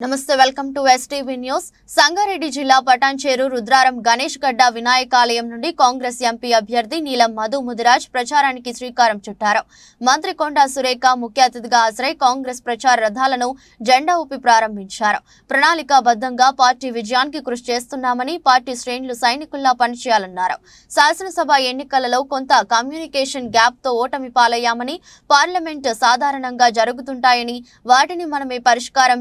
నమస్తే welcome to STV news. Sangareddy జిల్లా పటాన్చేరు రుద్రారం గణేష్ గడ్డ వినాయకాలయం నుండి కాంగ్రెస్ ఎంపీ అభ్యర్థి నీలం మధు ముదిరాజ్ ప్రచారానికి శ్రీకారం చుట్టారు. మంత్రి కొండా సురేఖ ముఖ్య అతిథిగా హాజరై కాంగ్రెస్ ప్రచార రథాలను జెండా ఊపి ప్రారంభించారు. ప్రణాళికాబద్ధంగా పార్టీ విజయానికి కృషి చేస్తున్నామని పార్టీ శ్రేణులు సైనికుల్లా పనిచేయాలన్నారు. శాసనసభ ఎన్నికలలో కొంత కమ్యూనికేషన్ గ్యాప్తో ఓటమి పాలయ్యామని పార్లమెంట్ సాధారణంగా జరుగుతుంటాయని వాటిని మనమే పరిష్కారం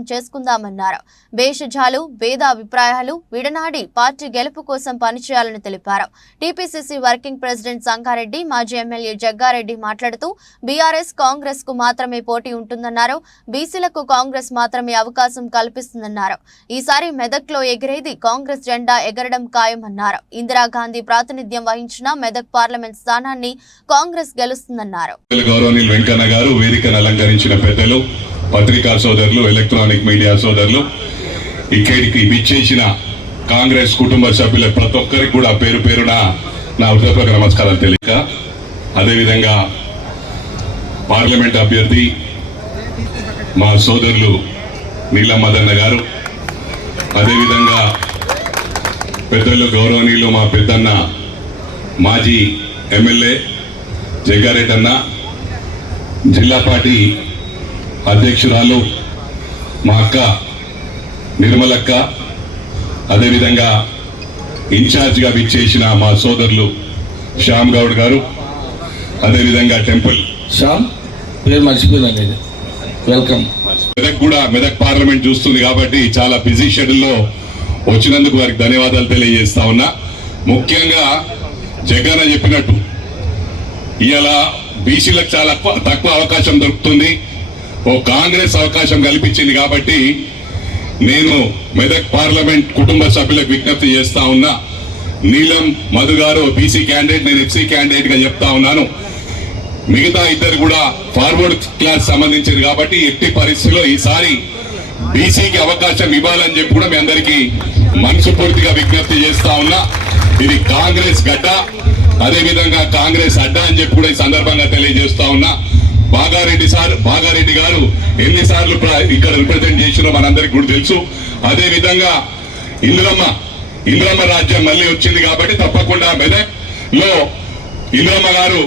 చేసుకుందామన్నారు భేషజాలు భేదాభిప్రాయాలు విడనాడి పార్టీ గెలుపు కోసం పనిచేయాలని తెలిపారు. టీపీసీసీ వర్కింగ్ ప్రెసిడెంట్ సంగారెడ్డి మాజీ ఎమ్మెల్యే జగ్గారెడ్డి మాట్లాడుతూ బీఆర్ఎస్ కాంగ్రెస్కు మాత్రమే పోటీ ఉంటుందన్నారు. బీసీలకు కాంగ్రెస్ మాత్రమే అవకాశం కల్పిస్తుందన్నారు. ఈసారి మెదక్లో ఎగిరేది కాంగ్రెస్ జెండా ఎగరడం ఖాయమన్నారు. ఇందిరాగాంధీ ప్రాతినిధ్యం వహించిన మెదక్ పార్లమెంట్ స్థానాన్ని కాంగ్రెస్ గెలుస్తుందన్నారు. గౌరవనీయులు వెంకన్న గారు వేదికను అలంకరించిన పెద్దలు పత్రికా సోదరులు ఎలక్ట్రానిక్ మీడియా సోదరులు ఇక్కడికి విచ్చేసిన కాంగ్రెస్ కుటుంబ సభ్యుల ప్రతి ఒక్కరికి కూడా పేరు పేరున నా హృదయపూర్వక నమస్కారాలు తెలియక అదేవిధంగా పార్లమెంట్ అభ్యర్థి మా సోదరులు నీలం మదన్న గారు అదేవిధంగా పెద్దలు గౌరవనీయులు మా పెద్దన్న మాజీ ఎమ్మెల్యే జగ్గారెడ్డి అన్న జిల్లా పార్టీ అధ్యక్షురాలు మా అక్క నిర్మలక్క అదేవిధంగా ఇన్ఛార్జిగా విచ్చేసిన మా సోదరులు శ్యామ్ గౌడ్ గారు అదేవిధంగా టెంపుల్. శ్యామ్ పేరు మర్చిపోయినా నేను. వెల్కమ్. మెదక్ కూడా మెదక్ పార్లమెంట్ చూస్తుంది కాబట్టి చాలా బిజీ షెడ్యూల్లో వచ్చినందుకు వారికి ధన్యవాదాలు తెలియజేస్తా ఉన్నా. ముఖ్యంగా జగన్ చెప్పినట్టు ఇవాళ బీసీలకు చాలా తక్కువ అవకాశం దొరుకుతుంది. ఓ కాంగ్రెస్ అవకాశం కల్పించింది కాబట్టి నేను మెదక్ పార్లమెంట్ కుటుంబ సభ్యులకు విజ్ఞప్తి చేస్తా ఉన్నా. నీలం మధు గారు బీసీ క్యాండిడేట్ నేను ఎఫ్సీ క్యాండిడేట్గా చెప్తా ఉన్నాను. మిగతా ఇద్దరు కూడా ఫార్వర్డ్ క్లాస్ సంబంధించింది కాబట్టి ఎట్టి పరిస్థితిలో ఈసారి బీసీకి అవకాశం ఇవ్వాలని చెప్పి కూడా మీ అందరికీ మనసుపూర్తిగా విజ్ఞప్తి చేస్తా ఉన్నా. ఇది కాంగ్రెస్ గడ్డ అదేవిధంగా కాంగ్రెస్ అడ్డా అని చెప్పి కూడా ఈ సందర్భంగా తెలియజేస్తా ఉన్నా. బాగారెడ్డి సార్ బాగారెడ్డి గారు ఎన్నిసార్లు ఇక్కడ రిప్రజెంట్ చేసినో మనందరికి కూడా తెలుసు. అదే విధంగా ఇందిరమ్మ ఇంద్రమ్మ రాజ్యం మళ్ళీ వచ్చింది కాబట్టి తప్పకుండా మెదక్లో ఇంద్రమ్మ గారు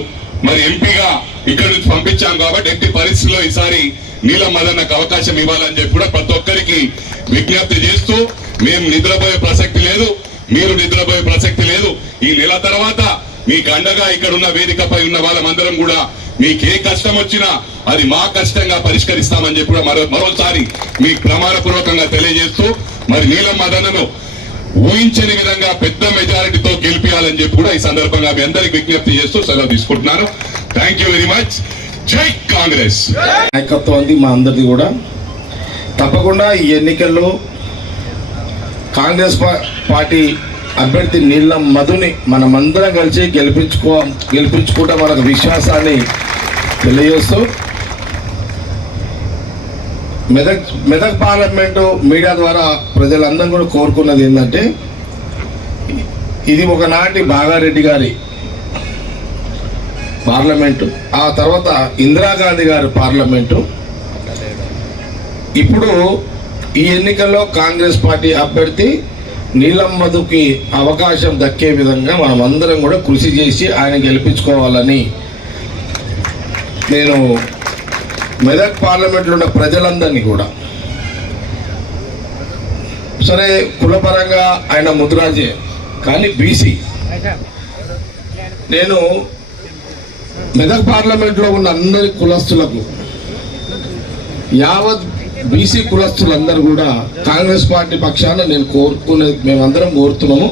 మరి ఎంపీగా ఇక్కడ నుంచి పంపించాం కాబట్టి ఎట్టి పరిస్థితిలో ఈసారి నీలం మదన్నకు అవకాశం ఇవ్వాలని చెప్పి కూడా ప్రతి ఒక్కరికి విజ్ఞప్తి చేస్తూ మేము నిద్రపోయే ప్రసక్తి లేదు మీరు నిద్రపోయే ప్రసక్తి లేదు. ఈ నెల తర్వాత మీకు అండగా ఇక్కడ ఉన్న వేదికపై ఉన్న వాళ్ళమందరం కూడా మీకు ఏ కష్టం వచ్చినా అది మా కష్టంగా పరిష్కరిస్తామని చెప్పి కూడా మరో మరోసారి మీకు ప్రమాణపూర్వకంగా తెలియజేస్తూ మరి నీలం మదన్నను ఊహించని విధంగా పెద్ద మెజారిటీతో గెలిపించాలని చెప్పి కూడా ఈ సందర్భంగా మీ అందరికి విజ్ఞప్తి చేస్తూ సెలవు తీసుకుంటున్నాను. థ్యాంక్ యూ వెరీ మచ్ జై కాంగ్రెస్ నాయకత్వం అంది మా అందరిది కూడా. తప్పకుండా ఈ ఎన్నికల్లో కాంగ్రెస్ పార్టీ అభ్యర్థి నీలం మధుని మనమందరం కలిసి గెలిపించుకో గెలిపించుకుంటే మనకు విశ్వాసాన్ని తెలియజేస్తూ మెదక్ మెదక్ పార్లమెంటు మీడియా ద్వారా ప్రజలందరం కూడా కోరుకున్నది ఏంటంటే ఇది ఒకనాటి బాగారెడ్డి గారి పార్లమెంటు ఆ తర్వాత ఇందిరాగాంధీ గారి పార్లమెంటు. ఇప్పుడు ఈ ఎన్నికల్లో కాంగ్రెస్ పార్టీ అభ్యర్థి నీలం మధుకి అవకాశం దక్కే విధంగా మనం అందరం కూడా కృషి చేసి ఆయన గెలిపించుకోవాలని నేను మెదక్ పార్లమెంట్లో ఉన్న ప్రజలందరినీ కూడా. సరే కులపరంగా ఆయన ముద్రాజే కానీ బీసీ. నేను మెదక్ పార్లమెంట్లో ఉన్న అందరి కులస్తులకు యావత్ బీసీ కులస్తులందరూ కూడా కాంగ్రెస్ పార్టీ పక్షాన నేను కోరుకునే మేమందరం కోరుతున్నాము.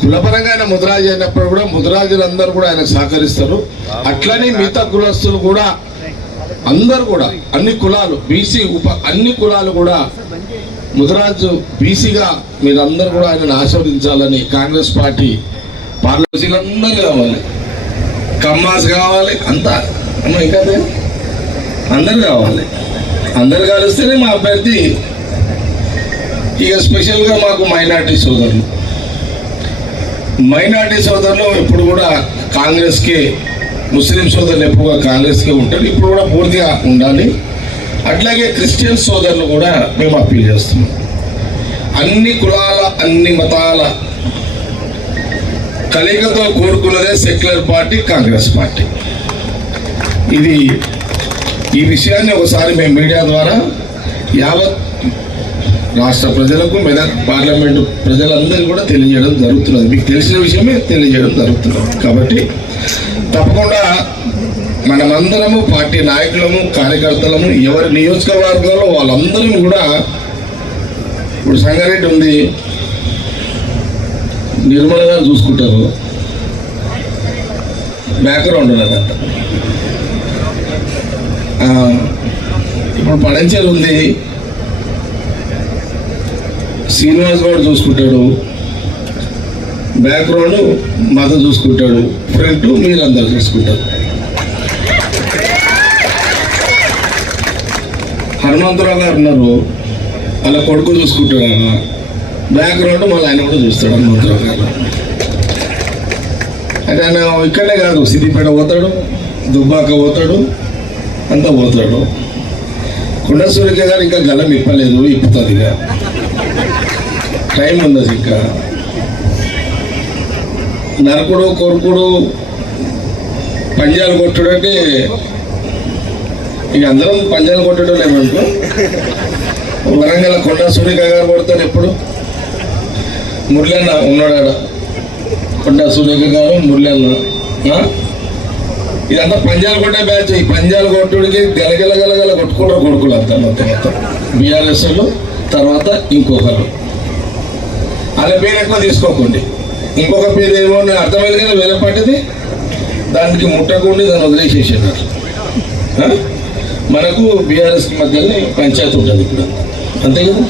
కులపరంగా ఆయన ముద్రాజు అయినప్పుడు కూడా ముద్రాజులందరూ కూడా ఆయన సహకరిస్తారు. అట్లనే మిగతా కులస్తులు కూడా అందరు కూడా అన్ని కులాలు బీసీ ఉప అన్ని కులాలు కూడా ముదిరాజు బీసీగా మీరందరూ కూడా ఆయనను ఆస్వాదించాలని కాంగ్రెస్ పార్టీ పార్లమెంట్ కావాలి. కమ్మాస్ కావాలి అంతా. ఇంకా అందరు కావాలి. అందరు కలిస్తేనే మా అభ్యర్థి ఇక స్పెషల్గా మాకు మైనార్టీ సోదరులు. మైనార్టీ సోదరులు ఇప్పుడు కూడా కాంగ్రెస్కి ముస్లిం సోదరులు ఎప్పుడుగా కాంగ్రెస్కే ఉంటారు. ఇప్పుడు కూడా పూర్తిగా ఉండాలి. అట్లాగే క్రిస్టియన్ సోదరులు కూడా మేము అప్పీల్ చేస్తున్నాం. అన్ని కులాల అన్ని మతాల కలయికతో కోరుకున్నదే సెక్యులర్ పార్టీ కాంగ్రెస్ పార్టీ. ఇది ఈ విషయాన్ని ఒకసారి మేము మీడియా ద్వారా యావత్ రాష్ట్ర ప్రజలకు మెదక్ పార్లమెంటు ప్రజలందరికీ కూడా తెలియజేయడం జరుగుతున్నది. మీకు తెలిసిన విషయమే తెలియజేయడం జరుగుతున్నది. కాబట్టి తప్పకుండా మనమందరము పార్టీ నాయకులము కార్యకర్తలము ఎవరి నియోజకవర్గంలో వాళ్ళందరం కూడా ఇప్పుడు సంగారెడ్డి ఉంది. నిర్మల గారు చూసుకుంటారు. బ్యాక్గ్రౌండ్ ఉన్నదంతా ఇప్పుడు పడంచేరు ఉంది. శ్రీనివాస్ గౌడ్ చూసుకుంటాడు. బ్యాక్గ్రౌండ్ మత చూసుకుంటాడు. ఫ్రంట్ మీరందరూ చూసుకుంటారు. హనుమంతరావు గారు ఉన్నారు. వాళ్ళ కొడుకు చూసుకుంటాడు ఆయన. బ్యాక్గ్రౌండ్ మళ్ళీ ఆయన కూడా చూస్తాడు హనుమంతరావు గారు. అంటే ఆయన ఇక్కడే కాదు సిద్దిపేట పోతాడు దుబ్బాక పోతాడు. అంతా పోతాడు కుండ సూర్యకే గారు ఇంకా గలం ఇప్పలేదు ఇప్పుతుంది ఇక. టైం ఉంది ఇంకా. నరకుడు కొరుకుడు పంజాలు కొట్టుడు అంటే ఇక అందరం పంజాలు కొట్టడం లేమనుకో వరంగల్ కొండ సూర్యక గారు కొడతాడు ఎప్పుడు? మురళన్న ఉన్నాడు ఆడ కొండ సూర్యక గారు మురళన్న ఇదంతా పంజాలు కొట్టే బ్యాచ్. ఈ పంజాలు కొట్టుడికి గలగల గలగల కొట్టుకుంటారు కొడుకులు అంతా మొత్తం మొత్తం. బీఆర్ఎస్ తర్వాత ఇంకొకరు. అలా పేరు ఎక్కువ తీసుకోకండి. ఇంకొక పేరు ఏమో అర్థమైంది కదా వేరే దానికి ముట్టకుండా దాన్ని వదిలేసేసారు మనకు బీఆర్ఎస్ మధ్యలో పంచాయతీ ఉంటుంది ఇప్పుడు అంతే కదా?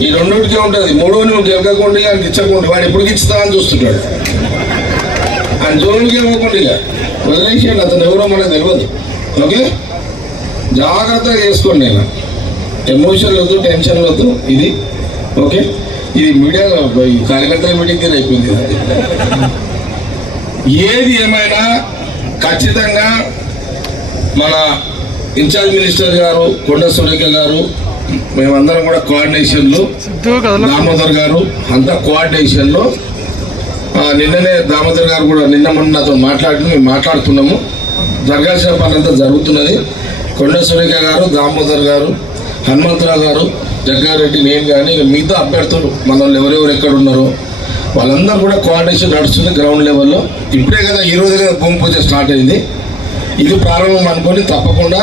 ఈ రెండింటికే ఉంటుంది. మూడో నువ్వు గెలకకుండా ఇచ్చకుండా వాడు ఎప్పుడు ఇచ్చుతా అని చూస్తుంటాడు అని జోలికి ఇవ్వకుండా ఇక. వదిలేసేయండి అతను ఎవరో మనకు తెలియదు ఓకే? జాగ్రత్తగా చేసుకోండి నేను ఎమోషన్ వద్దు టెన్షన్ వద్దు ఇది. ఓకే? ఇది మీడియా ఈ కార్యకర్తల మీటింగ్ అయిపోయింది. ఏది ఏమైనా ఖచ్చితంగా మన ఇన్ఛార్జ్ మినిస్టర్ గారు కొండ సురేఖ గారు మేమందరం కూడా కోఆర్డినేషన్లో దామోదర్ గారు అంతా కోఆర్డినేషన్లో నిన్ననే దామోదర్ గారు కూడా నిన్న మొన్న నాతో మాట్లాడి మేము మాట్లాడుతున్నాము. జరగాల్సిన పని అంతా జరుగుతున్నది. కొండ సురేఖ గారు దామోదర్ గారు హనుమంతరావు గారు జగ్గారెడ్డి నేను కానీ ఇక మిగతా అభ్యర్థులు మన వాళ్ళు ఎవరెవరు ఎక్కడ ఉన్నారో వాళ్ళందరూ కూడా కోఆర్డినేషన్ నడుస్తుంది గ్రౌండ్ లెవెల్లో ఇప్పుడే కదా ఈ రోజు కదా భూమి పూజ స్టార్ట్ అయింది. ఇది ప్రారంభం అనుకొని తప్పకుండా.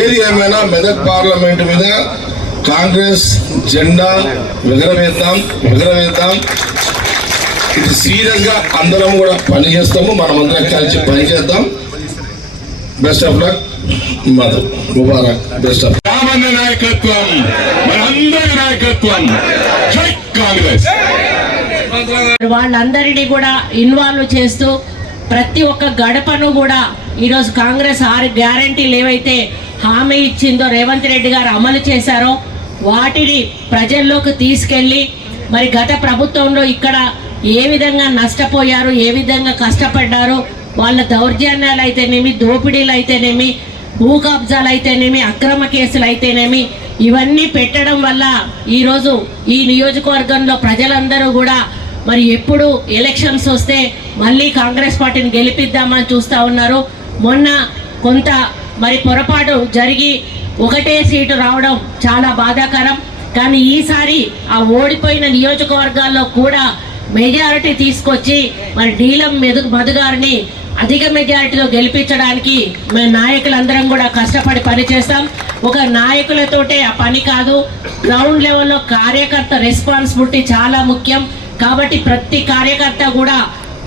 ఏది ఏమైనా మెదక్ పార్లమెంట్ మీద కాంగ్రెస్ జెండా ఎగరవేద్దాం ఎగరవేద్దాం ఇది సీరియస్గా అందరం కూడా పని చేస్తాము మనం అందరం కలిసి పని చేద్దాం. Best of luck Madhu. Mubarak best of సామాన్య నాయకత్వం మనందరి నాయకత్వం. జై కాంగ్రెస్. వాళ్ళందరినీ కూడా ఇన్వాల్వ్ చేస్తూ ప్రతి ఒక్క గడపను కూడా ఈరోజు కాంగ్రెస్ ఆరు గ్యారంటీలు ఏవైతే హామీ ఇచ్చిందో రేవంత్ రెడ్డి గారు అమలు చేశారో వాటిని ప్రజల్లోకి తీసుకెళ్ళి మరి గత ప్రభుత్వంలో ఇక్కడ ఏ విధంగా నష్టపోయారు ఏ విధంగా కష్టపడ్డారు వాళ్ళ దౌర్జన్యాలు అయితేనేమి దోపిడీలు అయితేనేమి భూ కబ్జాలు అయితేనేమి అక్రమ కేసులు అయితేనేమి ఇవన్నీ పెట్టడం వల్ల ఈరోజు ఈ నియోజకవర్గంలో ప్రజలందరూ కూడా మరి ఎప్పుడు ఎలక్షన్స్ వస్తే మళ్ళీ కాంగ్రెస్ పార్టీని గెలిపిద్దామని చూస్తూ ఉన్నారు. మొన్న కొంత మరి పొరపాటు జరిగి ఒకటే సీటు రావడం చాలా బాధాకరం. కానీ ఈసారి ఆ ఓడిపోయిన నియోజకవర్గాల్లో కూడా మెజారిటీ తీసుకొచ్చి మరి నీలం మెదు మధుగారిని అధిక మెజారిటీతో గెలిపించడానికి మేము నాయకులందరం కూడా కష్టపడి పనిచేస్తాం. ఒక నాయకులతోటే ఆ పని కాదు గ్రౌండ్ లెవెల్లో కార్యకర్త రెస్పాన్సిబిలిటీ చాలా ముఖ్యం. కాబట్టి ప్రతి కార్యకర్త కూడా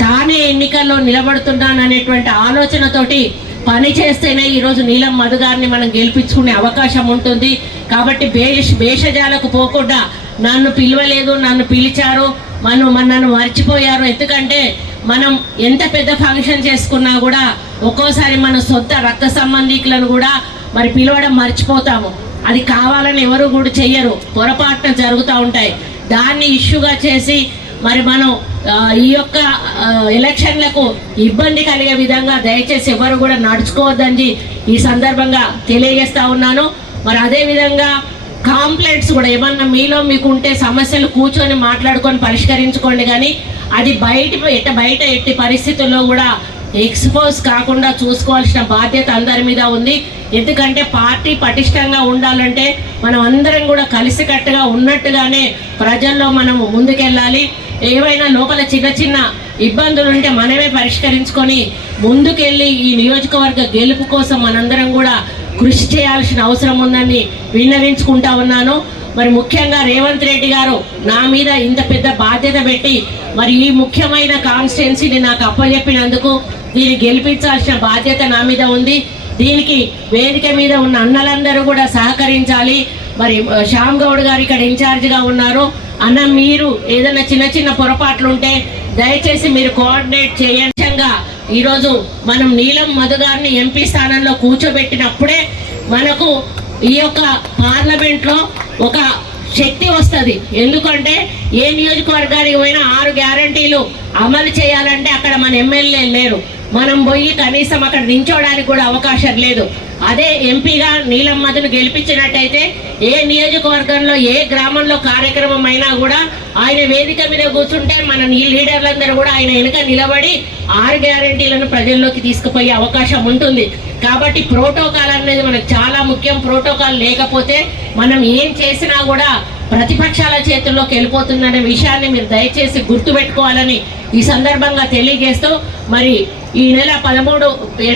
తానే ఎన్నికల్లో నిలబడుతున్నాననేటువంటి ఆలోచనతోటి పని చేస్తేనే ఈరోజు నీలం మధు గారిని మనం గెలిపించుకునే అవకాశం ఉంటుంది. కాబట్టి భేష భేషజాలకు పోకుండా నన్ను పిలవలేదు నన్ను పిలిచారు. మనం మన నన్ను మర్చిపోయారు. ఎందుకంటే మనం ఎంత పెద్ద ఫంక్షన్ చేసుకున్నా కూడా ఒక్కోసారి మన సొంత రక్త సంబంధికులను కూడా మరి పిలవడం మర్చిపోతాము. అది కావాలని ఎవరు కూడా చెయ్యరు. పొరపాటున జరుగుతూ ఉంటాయి. దాన్ని ఇష్యూగా చేసి మరి మనం ఈ యొక్క ఎలక్షన్లకు ఇబ్బంది కలిగే విధంగా దయచేసి ఎవరు కూడా నడుచుకోవద్దని ఈ సందర్భంగా తెలియజేస్తా ఉన్నాను. మరి అదే విధంగా కాంప్లైంట్స్ కూడా ఏమన్నా మీలో మీకు ఉంటే సమస్యలు కూర్చొని మాట్లాడుకొని పరిష్కరించుకోండి కానీ అది బయట ఎట్ట బయట ఎట్టి పరిస్థితుల్లో కూడా ఎక్స్పోజ్ కాకుండా చూసుకోవాల్సిన బాధ్యత అందరి మీద ఉంది. ఎందుకంటే పార్టీ పటిష్టంగా ఉండాలంటే మనం అందరం కూడా కలిసికట్టుగా ఉన్నట్టుగానే ప్రజల్లో మనము ముందుకెళ్ళాలి. ఏవైనా లోపల చిన్న చిన్న ఇబ్బందులు ఉంటే మనమే పరిష్కరించుకొని ముందుకెళ్ళి ఈ నియోజకవర్గ గెలుపు కోసం మనందరం కూడా కృషి చేయాల్సిన అవసరం ఉందని విన్నవించుకుంటా ఉన్నాను. మరి ముఖ్యంగా రేవంత్ రెడ్డి గారు నా మీద ఇంత పెద్ద బాధ్యత పెట్టి మరి ఈ ముఖ్యమైన కాన్స్టిట్యున్సీని నాకు అప్పచెప్పినందుకు దీన్ని గెలిపించాల్సిన బాధ్యత నా మీద ఉంది. దీనికి వేదిక మీద ఉన్న అన్నలందరూ కూడా సహకరించాలి. మరి శ్యామ్ గౌడ్ గారు ఇక్కడ ఇన్ఛార్జ్గా ఉన్నారు. అన్న మీరు ఏదైనా చిన్న చిన్న పొరపాట్లు ఉంటే దయచేసి మీరు కోఆర్డినేట్ చేయండి. ఈరోజు మనం నీలం మధు గారిని ఎంపీ స్థానంలో కూర్చోబెట్టినప్పుడే మనకు ఈ యొక్క పార్లమెంట్లో ఒక శక్తి వస్తుంది. ఎందుకంటే ఏ నియోజకవర్గానికి పోయినా ఆరు గ్యారంటీలు అమలు చేయాలంటే అక్కడ మన ఎమ్మెల్యే లేరు. మనం పోయి కనీసం అక్కడ నించోడానికి కూడా అవకాశం లేదు. అదే ఎంపీగా నీలం మధును గెలిపించినట్టయితే ఏ నియోజకవర్గంలో ఏ గ్రామంలో కార్యక్రమం అయినా కూడా ఆయన వేదిక మీద కూర్చుంటే మన నీ లీడర్లందరూ కూడా ఆయన వెనుక నిలబడి ఆరు గ్యారంటీలను ప్రజల్లోకి తీసుకుపోయే అవకాశం ఉంటుంది. కాబట్టి ప్రోటోకాల్ అనేది మనకు చాలా ముఖ్యం. ప్రోటోకాల్ లేకపోతే మనం ఏం చేసినా కూడా ప్రతిపక్షాల చేతుల్లోకి వెళ్ళిపోతుందనే విషయాన్ని మీరు దయచేసి గుర్తుపెట్టుకోవాలని ఈ సందర్భంగా తెలియజేస్తూ మరి ఈ నెల పదమూడు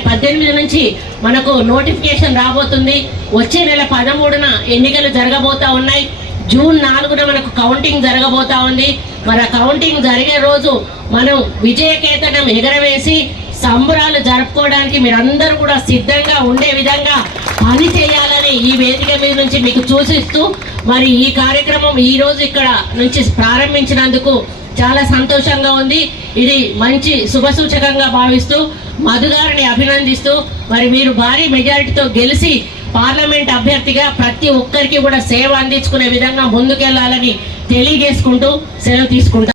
పద్దెనిమిది నుంచి మనకు నోటిఫికేషన్ రాబోతుంది. వచ్చే నెల పదమూడున ఎన్నికలు జరగబోతా ఉన్నాయి. జూన్ నాలుగున మనకు కౌంటింగ్ జరగబోతా ఉంది. మరి కౌంటింగ్ జరిగే రోజు మనం విజయకేతనం ఎగరవేసి సంబరాలు జరుపుకోవడానికి మీరందరూ కూడా సిద్ధంగా ఉండే విధంగా పని చేయాలని ఈ వేదిక మీద నుంచి మీకు సూచిస్తూ మరి ఈ కార్యక్రమం ఈరోజు ఇక్కడ నుంచి ప్రారంభించినందుకు చాలా సంతోషంగా ఉంది. ఇది మంచి శుభసూచకంగా భావిస్తూ మధుగారిని అభినందిస్తూ మరి మీరు భారీ మెజారిటీతో గెలిచి పార్లమెంట్ అభ్యర్థిగా ప్రతి ఒక్కరికి కూడా సేవ అందించుకునే విధంగా ముందుకెళ్ళాలని తెలియజేసుకుంటూ సెలవు తీసుకుంటారు